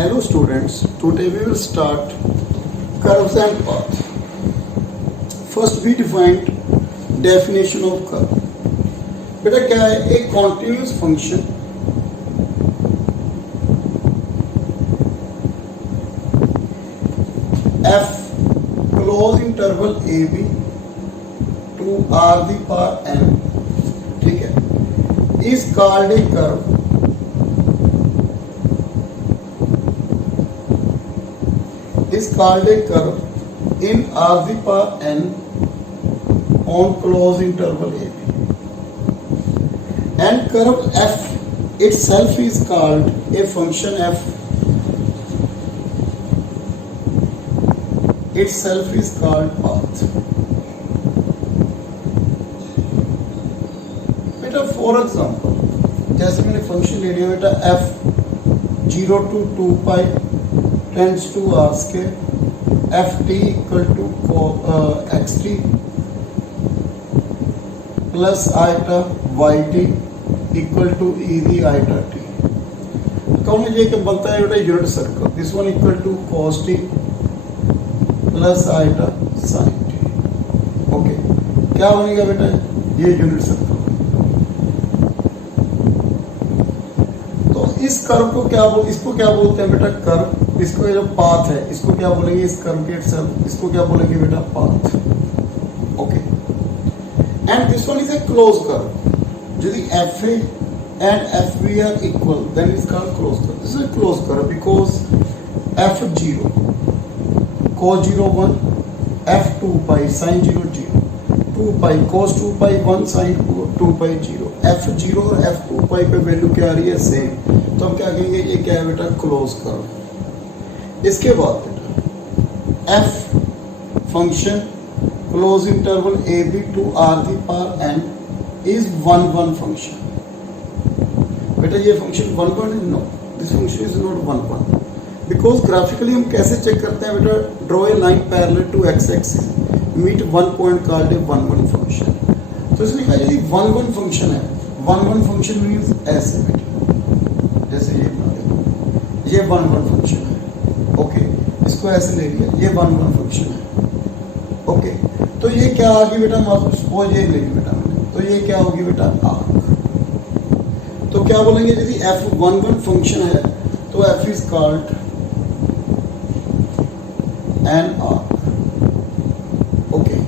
Hello students, today we will start curves and path. First we defined definition of curve. बेटा क्या है? एक continuous function f close interval a b to r the power n, ठीक है, is called a curve. Is called a curve in r the power n on closed interval a b. And curve f itself is called a function f. Itself is called path. बेटा for example जैसे मैंने function ले लिया बेटा f 0 to 2 pi tends to r square ft equal to xt plus iota yt equal to e the iota t. कौन है ये क्या बनता है बेटा? Unit circle. This one equal to cos t plus iota sin t. Okay, क्या बनेगा बेटा? ये यूनिट सर्कल. तो इस कर्व को इसको क्या बोलते हैं बेटा? कर्व. इसको ये जो पाथ है इसको क्या बोलेंगे? इस कर्व के इटसेल्फ इसको क्या बोलेंगे बेटा? Path. Okay, and this one is a close curve. यदि F A and F B are equal then is called close curve. This is a close curve because F 0 cos 0 1 f 2 pi sin 0 0 2 pi cos 2 pi 1 sin 2 pi 0. f 0 और f 2 pi पे value क्या आ रही है? Same. तो हम क्या कहेंगे? ये क्या है बेटा? Close curve. इसके बाद बेटा f function close interval a b to r the power n is 1 1 function. बेटा ये फंक्शन 1 1 है? No, this function is not 1 1 because graphically हम कैसे चेक करते हैं बेटा? Draw a line parallel to X axis meet one point called a 1 1 function. तो इसने कहा यदि 1 1 फंक्शन है, 1 1 फंक्शन मीन्स ऐसे बेटा, जैसे ये बना देखो, ये 1 1 फंक्शन है. ओके, इसको ऐसे ले लिया, ये 1 1 फंक्शन है. ओके, तो ये क्या आ गई बेटा? सपोज ये ले ली बेटा मैंने, तो ये क्या होगी बेटा? आर्क. तो क्या बोलेंगे? यदि f 1 1 फंक्शन है तो f is called an arc. Okay.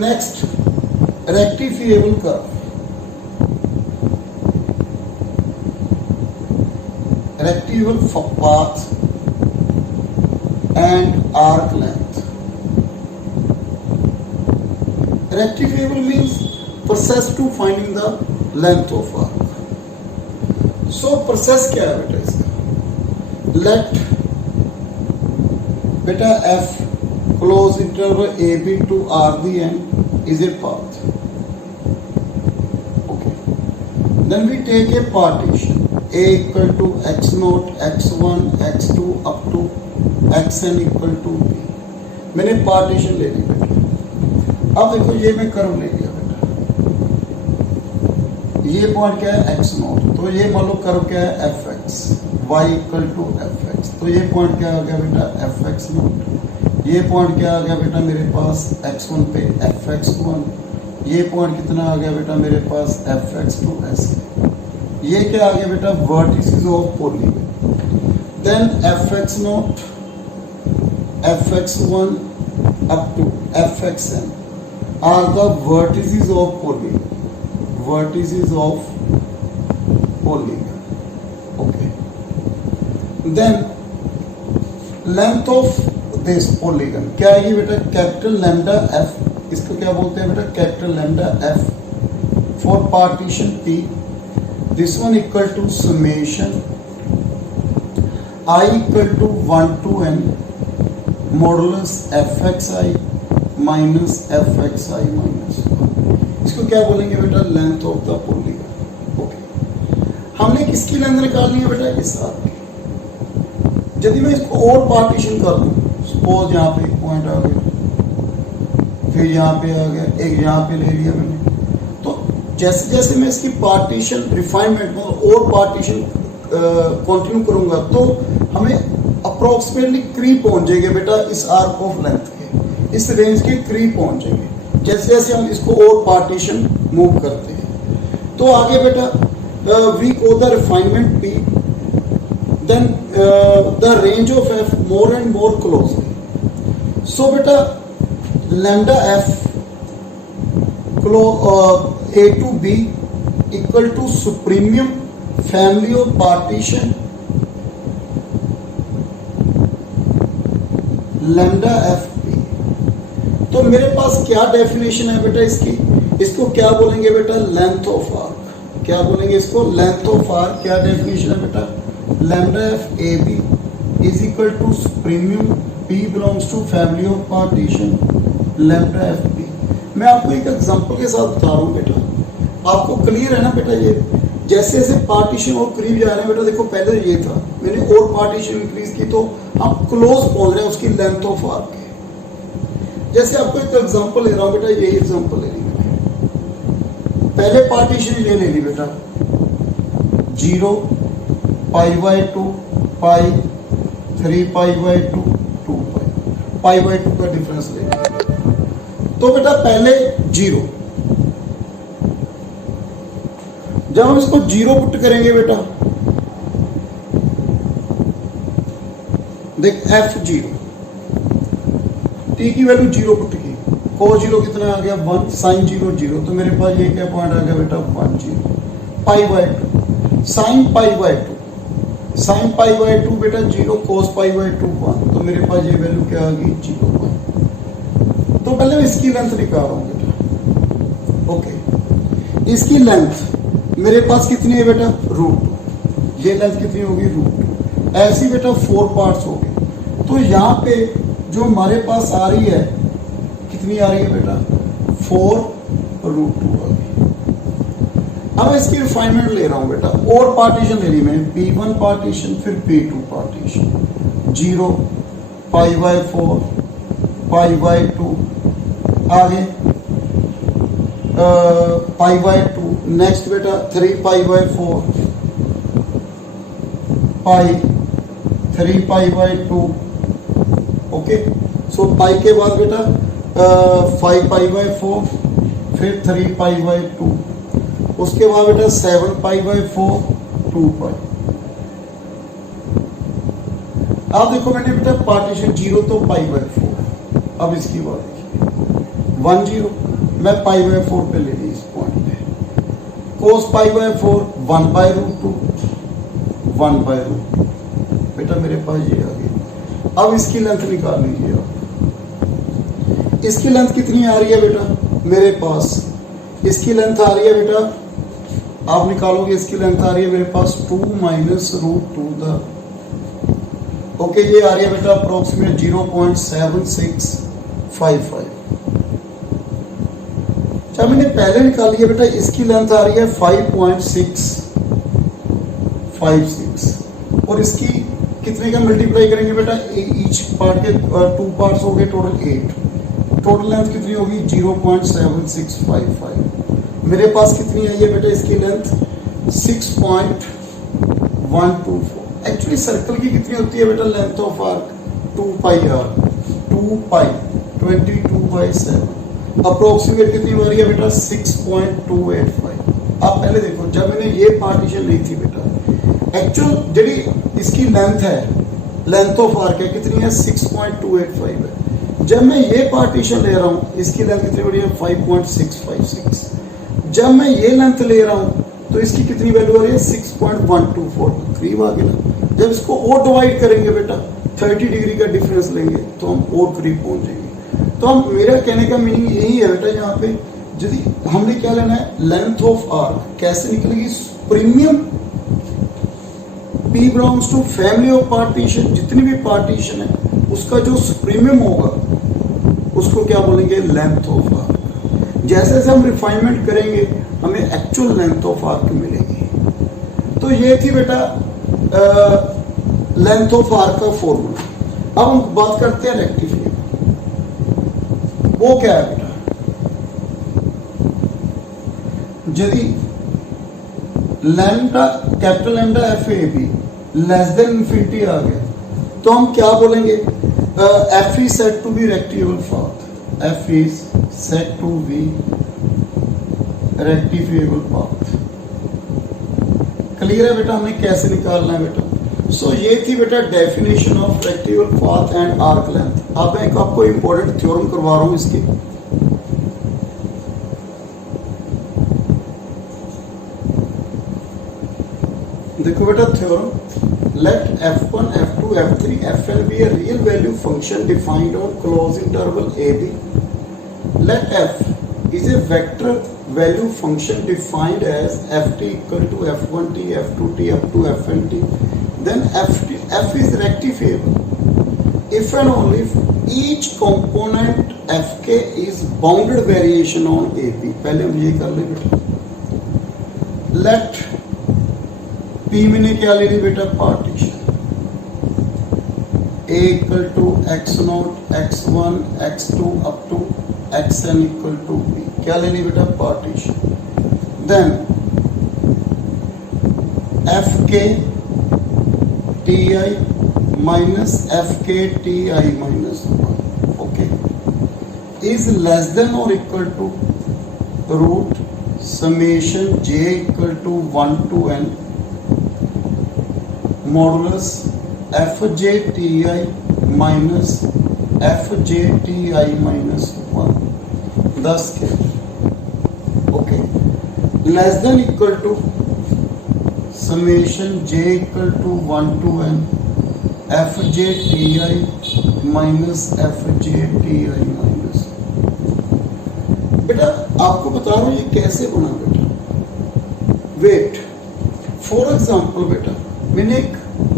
Next, rectifiable curve. Rectifiable path and arc length. Rectifiable means process to finding the length of arc. So process क्या है बेटा इसका? Let बेटा f close interval a b to r the n is a path. Okay, then we take a partition a equal to x naught x1 x2 up to xn equal to b. मैंने partition ले ली बेटा. अब देखो ये मैं curve ले लिया बेटा. ये पॉइंट क्या है? x naught. तो ये मान लो कर्व क्या है? fx y equal to F X. तो ये पॉइंट क्या आ गया बेटा? F X nought. ये पॉइंट क्या आ गया बेटा मेरे पास? x1 पे एफ एक्स 1. ये पॉइंट कितना आ गया बेटा मेरे पास? एफ एक्स 2 ऐसे. ये क्या आ गया बेटा? Vertices of polygon. Then F X nought F X 1 up to F X N are the vertices of polygon. Vertices of polygon. Then length of this polygon क्या है ये बेटा? Capital lambda f. इसको क्या बोलते हैं बेटा? Capital lambda f for partition P. This one equal to summation I equal to 1 to n modulus fxi minus fxi minus 1. इसको क्या बोलेंगे बेटा? Length of the polygon. Okay, हमने किसकी लेंथ निकालनी है बेटा? इस आर्क की. यदि मैं इसको और पार्टीशन कर दूं, सपोज यहाँ पे एक पॉइंट आ गया, फिर यहाँ पे आ गया, एक यहाँ पे ले लिया मैंने, तो जैसे जैसे मैं इसकी पार्टीशन रिफाइनमेंट मतलब और पार्टीशन कंटिन्यू करूंगा तो हमें अप्रोक्सीमेटली करीब पहुंच जाएंगे बेटा इस आर्क ऑफ लेंथ के, इस रेंज के करीब पहुंच जाएंगे जैसे जैसे हम इसको और पार्टीशन मूव करते हैं। तो आगे बेटा we go the refinement P, then the range of F more and more closely. So बेटा lambda F A to B equal to supremum family of partition lambda F P. तो मेरे पास क्या definition है बेटा इसकी, इसको क्या बोलेंगे बेटा लेंथ ऑफ आर्क, क्या बोलेंगे इसको लेंथ ऑफ आर्क। क्या डेफिनेशन है बेटा, lambda F A B is equal to supremum P belongs to family of partition lambda F P. मैं आपको एक एग्जांपल के साथ बता रहा हूँ बेटा, आपको क्लियर है ना बेटा। ये जैसे जैसे पार्टीशन और करीब जा रहे हैं बेटा, देखो पहले ये था, मैंने और पार्टीशन इंक्रीज की तो हम क्लोज पहुंच रहे हैं उसकी लेंथ ऑफ आर्क के। जैसे आपको एक एग्जांपल ले रहा हूँ बेटा, यही एग्जांपल ले ली मैंने। पहले पार्टीशन ये ले ली बेटा 0 π/2 पाई 3 π/2 2 π/2 का डिफरेंस ले लिया। तो बेटा पहले 0, जब हम इसको 0 पुट करेंगे बेटा, देख f0 t की वैल्यू 0 पुट की, cos 0 कितना आ गया 1, sin 0 0, तो मेरे पास ये क्या पॉइंट आ गया बेटा 1 0 π/2 sin π/2 बेटा 0 cos π/2 1, तो मेरे पास ये वैल्यू क्या आ गई 0 1। तो पहले मैं इसकी लेंथ निकाल रहा हूं बेटा। ओके, इसकी लेंथ मेरे पास कितनी है बेटा √2, ये लेंथ कितनी होगी √2। ऐसी बेटा 4 पार्ट्स हो गए। तो यहाँ पे जो हमारे पास आ रही है कितनी आ रही है बेटा 4 √2 आ गई। अब इसकी रिफाइनमेंट ले रहा हूं बेटा, और पार्टीशन ले ली मैं, P1 पार्टीशन फिर P2 पार्टीशन 0 π/4 π/2 आगे π/2, नेक्स्ट बेटा 3 π/4 पाई 3 π/2। ओके, सो पाई के बाद बेटा 5 π/4 फिर 3 π/2, उसके बाद बेटा 7 π/4 2 पाई। अब देखो मैंने बेटा पार्टीशन 0 तो π/4, अब इसकी बात 1 0 मैं π/4 पे ले ली इस पॉइंट पे, cos π/4 1/√2 1/√2 बेटा मेरे पास ये आ गया। अब इसकी लेंथ निकाल लीजिए आप, इसकी लेंथ कितनी आ रही है बेटा मेरे पास, इसकी लेंथ आ रही है बेटा, आप निकालोगे इसकी लेंथ आ रही है मेरे पास 2 -√2 द, ओके ये आ रही है बेटा अप्रोक्सीमेट 0.7655। अच्छा मैंने पहले निकाली है बेटा, इसकी लेंथ आ रही है 5.656 और इसकी कितने का मल्टीप्लाई करेंगे बेटा, ईच पार्ट के 2 पार्ट्स हो गए टोटल 8, टोटल लेंथ कितनी होगी 0.7655। मेरे पास कितनी आई है बेटा इसकी लेंथ 6.124। एक्चुअली सर्कल की कितनी होती है बेटा length of arc 2 pi R 2 pi 22/7, approximate कितनी हो रही है बेटा 6.285। आप पहले देखो जब मैंने ये पार्टीशन ली थी बेटा, एक्चुअल जड़ी इसकी लेंथ है, लेंथ ऑफ आर्क है कितनी है 6.285 है। जब मैं ये पार्टीशन ले रहा हूँ इसकी लेंथ कितनी हो रही है 5.656। जब मैं ये लेंथ ले रहा हूँ तो इसकी कितनी वैल्यू आ रही है 6.124, करीब आ गया। जब इसको और डिवाइड करेंगे बेटा 30 डिग्री का डिफरेंस लेंगे तो हम और करीब पहुंच जाएंगे। तो हम मेरा कहने का मीनिंग यही है बेटा, यहाँ पे यदि हमने क्या लेना है लेंथ ऑफ आर्क कैसे निकलेगी, premium P belongs to family of partition, जितनी भी पार्टीशन है उसका जो सुप्रीमियम होगा उसको क्या बोलेंगे लेंथ ऑफ आर्क। जैसे जैसे हम रिफाइनमेंट करेंगे हमें एक्चुअल लेंथ ऑफ आर्क मिलेगी। तो ये थी बेटा लेंथ ऑफ आर्क का फॉर्मूला। अब हम बात करते हैं रेक्टिफायर, वो क्या है बेटा, यदि lambda capital lambda F A B less than infinity आ गया, तो हम क्या बोलेंगे? F is said to be rectifiable path, F is said to be rectifiable path. Clear है बेटा? हमें कैसे निकालना है बेटा? सो ये थी बेटा definition of rectifiable path and arc length. अब मैं आपको इंपॉर्टेंट थ्योरम करवा रहा हूं इसकी। देखो बेटा theorem, let f1 f2 f3 fn be a real value function defined on closed interval ab, let f is a vector value function defined as ft equal to f1t f2t up to fnt, then f is rectifiable if and only if each component fk is bounded variation on ab। पहले हम ये कर ले बेटा, let P मैंने क्या ले ली बेटा? Partition A equal to X naught x1 x2 up to xn equal to b, क्या ले ली बेटा? Partition. Then fk ti minus fk ti minus 1 okay is less than और equal to root summation j equal to 1 to n modulus F J T I minus F J T I minus 1 10 के okay less than equal to summation J equal to 1 to N F J T I minus F J T I minus. बेटा आपको बता रहा हूं ये कैसे बना बेटा। वेट फॉर एग्जाम्पल बेटा मैंने एक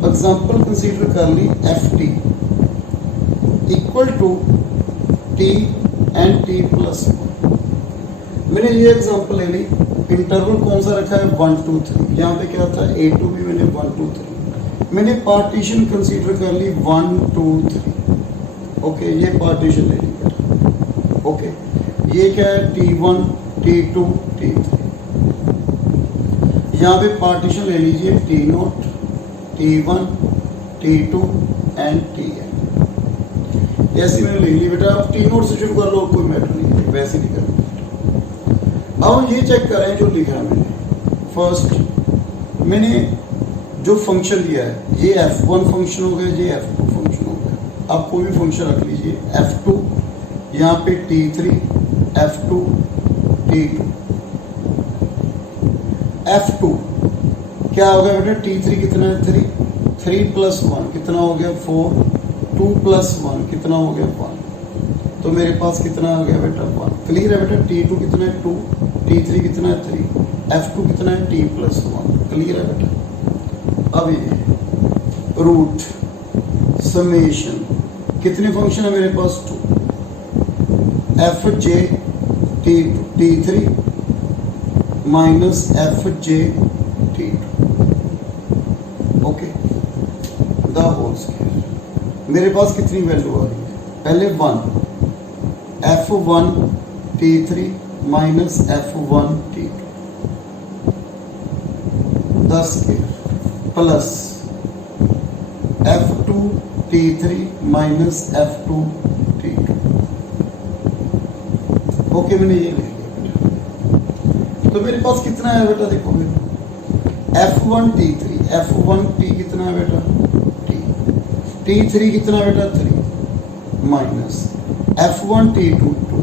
एग्जाम्पल कंसीडर कर ली F T equal to T and T plus 1। मैंने ये एग्जाम्पल ले ली, इंटरवल कौन सा रखा है? 1 2 3। यहाँ पे क्या था? ए टू बी। मैंने 1 2 3 मैंने पार्टीशन कंसीडर कर ली 1 2 3 ओके ये पार्टीशन ले ली बेटा ओके। ये क्या है? T1 T2 T3। यहाँ पे पार्टीशन ले लीजिए T0 T1 T2 and Tn। ऐसी मैंने लिख ली बेटा। आप T0 से शुरू कर लो, कोई मैटर नहीं है, वैसे नहीं करना। अब ये चेक करें जो लिखा है मैंने। फर्स्ट मैंने जो फंक्शन दिया है ये f1 फंक्शन हो गया, ये f2 फंक्शन हो गया। आप कोई भी फंक्शन रख लीजिए f2 यहाँ पे T3 f2 T2 f2 क्या हो गया बेटा? T3 कितना है? 3 3 प्लस 1 कितना हो गया? 4 2 प्लस 1 कितना हो गया? 1। तो मेरे पास कितना आ गया बेटा? 1। क्लियर है बेटा? T2 कितना है? 2 T3 कितना है? 3 f2 कितना है? T plus 1। क्लियर है बेटा? अब ये रूट समेशन कितने फंक्शन है मेरे पास? 2 F J T3 minus F J T2 okay the whole square. मेरे पास कितनी वैल्यू आ रही है? पहले 1 f1 T3 minus f1 T2 10 के plus f2 T3 minus f2 T2 okay मैंने ये ले लिया। तो मेरे पास कितना है बेटा? देखो मेरे f1 T3 f1 T कितना है बेटा? T T3 कितना बेटा? 3 माइनस f1 T2 2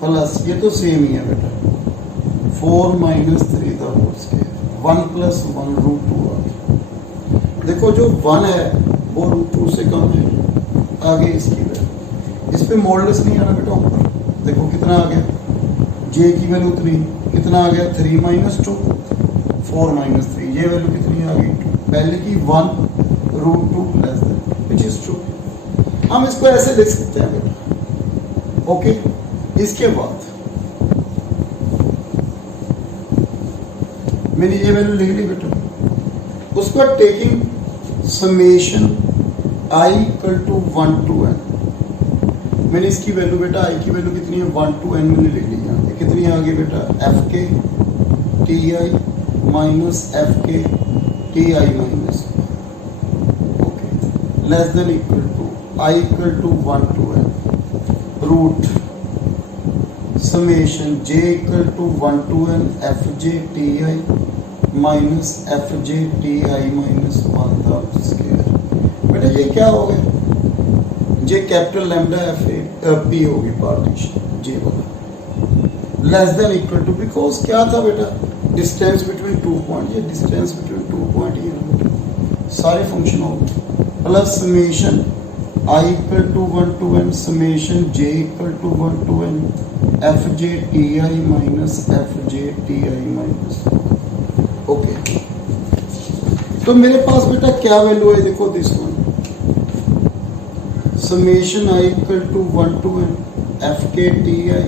प्लस ये तो सेम ही है बेटा 4 minus 3 the whole square 1 plus 1 root 2 आ गया। देखो जो 1 है वो रूट 2 से कम है, आगे इसकी वैल्यू इस पे मॉडुलस नहीं आना बेटा ऊपर। देखो कितना आ गया? जे की वैल्यू उतनी कितना आ गया? 3 माइनस 2 4 माइनस 3 ये वैल्यू कितनी आ गई? 2। पहले की 1 root 2 less than which is true. हम इसको ऐसे लिख सकते हैं बेटा ओके। इसके बाद मैंने ये वैल्यू लिख ली बेटा, उसको taking summation i equal to 1 to n। मैंने इसकी वैल्यू बेटा i की वैल्यू कितनी है? 1 टू n मैंने लिख ली। यहाँ पे कितनी आ गई बेटा? F K T I minus F K T I minus, okay, less than equal to I equal to 1 to n root summation J equal to 1 to n F J T I minus F J T I minus 1 का square. बेटा ये क्या हो गया, J capital lambda F P होगी partition J वाला, less than equal to, because क्या था बेटा, डिस्टेंस बिटवीन 2 पॉइंट, ये डिस्टेंस बिटवीन 2 पॉइंट ये सारे फंक्शन हो गए, plus summation I equal to 1 to n summation J equal to 1 to n F J T I minus F J T I minus, okay. तो मेरे पास बेटा क्या वैल्यू है, देखो this one, summation I equal to 1 to n F K T I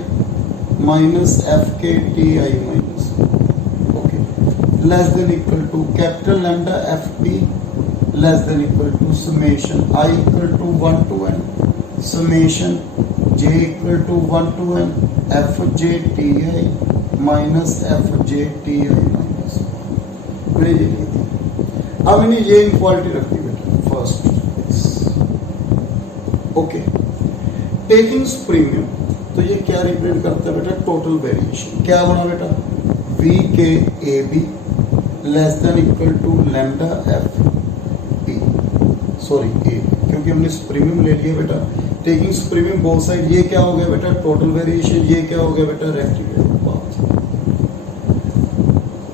minus F K T I minus, okay, less than equal to capital lambda F P less than equal to summation I equal to 1 to n summation J equal to 1 to n F J T I minus F J T I minus, मैंने ये लिख दी। अब मैंने ये equality रख दी बेटा first, okay, taking premium, तो ये क्या रिप्रेजेंट करता है बेटा, टोटल वेरिएशन, क्या बना बेटा, V K A B less than equal to lambda F P, sorry A, क्योंकि हमने सुप्रीमियम ले लिया बेटा, टेकिंग सुप्रीमियम बोथ साइड, ये क्या हो गया बेटा टोटल वेरिएशन, ये क्या हो गया बेटा रेक्टिफाइड पाथ।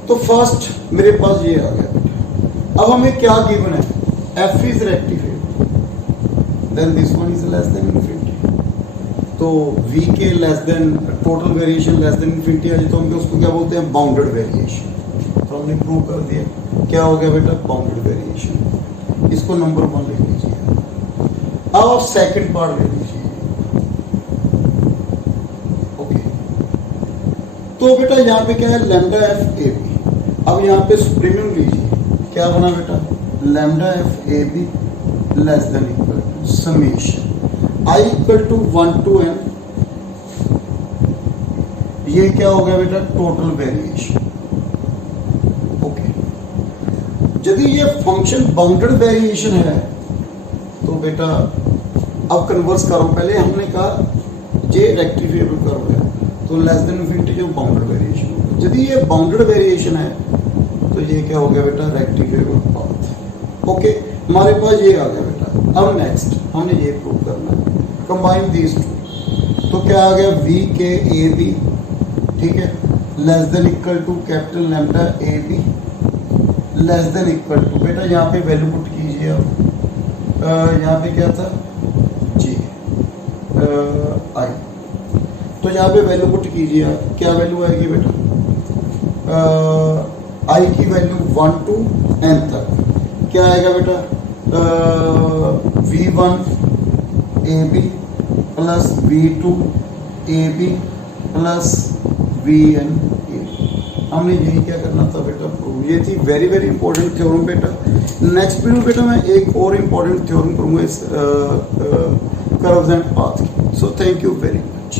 तो फर्स्ट मेरे पास ये आ गया बेटा, अब हमें क्या गिवन है, F is rectified then this one is less than infinity, तो V K less than total variation less than infinity आ जाए तो हम उसको क्या बोलते हैं, बाउंडेड वेरिएशन। तो हमने प्रूव कर दिया, क्या हो गया बेटा बाउंडेड वेरिएशन, इसको नंबर 1 लिख लीजिए। अब आप सेकंड पार्ट ले लीजिए, ओके, तो बेटा यहाँ पे क्या है, लैम्डा एफ ए बी, अब यहाँ पे सुप्रीमियम लीजिए, क्या बना बेटा, lambda F A B less than equal to summation I equal to 1 to n, ये क्या हो गया बेटा टोटल वेरिएशन, ओके। यदि ये फंक्शन बाउंडेड वेरिएशन है तो बेटा अब कन्वर्स करो, पहले हमने कहा जे रेक्टिफिएबल कर्व है तो लेस देन इनफिनिटी जो बाउंडेड वेरिएशन होगा, यदि ये बाउंडेड वेरिएशन है तो ये क्या हो गया बेटा रेक्टिफिएबल पाथ, ओके। हमारे पास ये आ गया बेटा, अब नेक्स्ट हमने ये प्रूव करना है, कंबाइन दीज टू, तो क्या आ गया वी के ए बी, ठीक है, less than equal to capital lambda A B less than equal to, बेटा यहाँ पे वैल्यू पुट कीजिए आप, यहाँ पे क्या था जी आई, तो यहाँ पे वैल्यू पुट कीजिए आप, क्या वैल्यू आएगी बेटा, आई की वैल्यू 1 to n तक, क्या आएगा बेटा V1 AB plus V2 AB plus VN AB, हमने यही क्या करना था बेटा प्रूव, ये थी वेरी वेरी इंपॉर्टेंट थ्योरम बेटा। नेक्स्ट वीडियो बेटा मैं एक और इंपॉर्टेंट थ्योरम करूँगा इस कर्व्स एंड पाथ की। So thank you very much.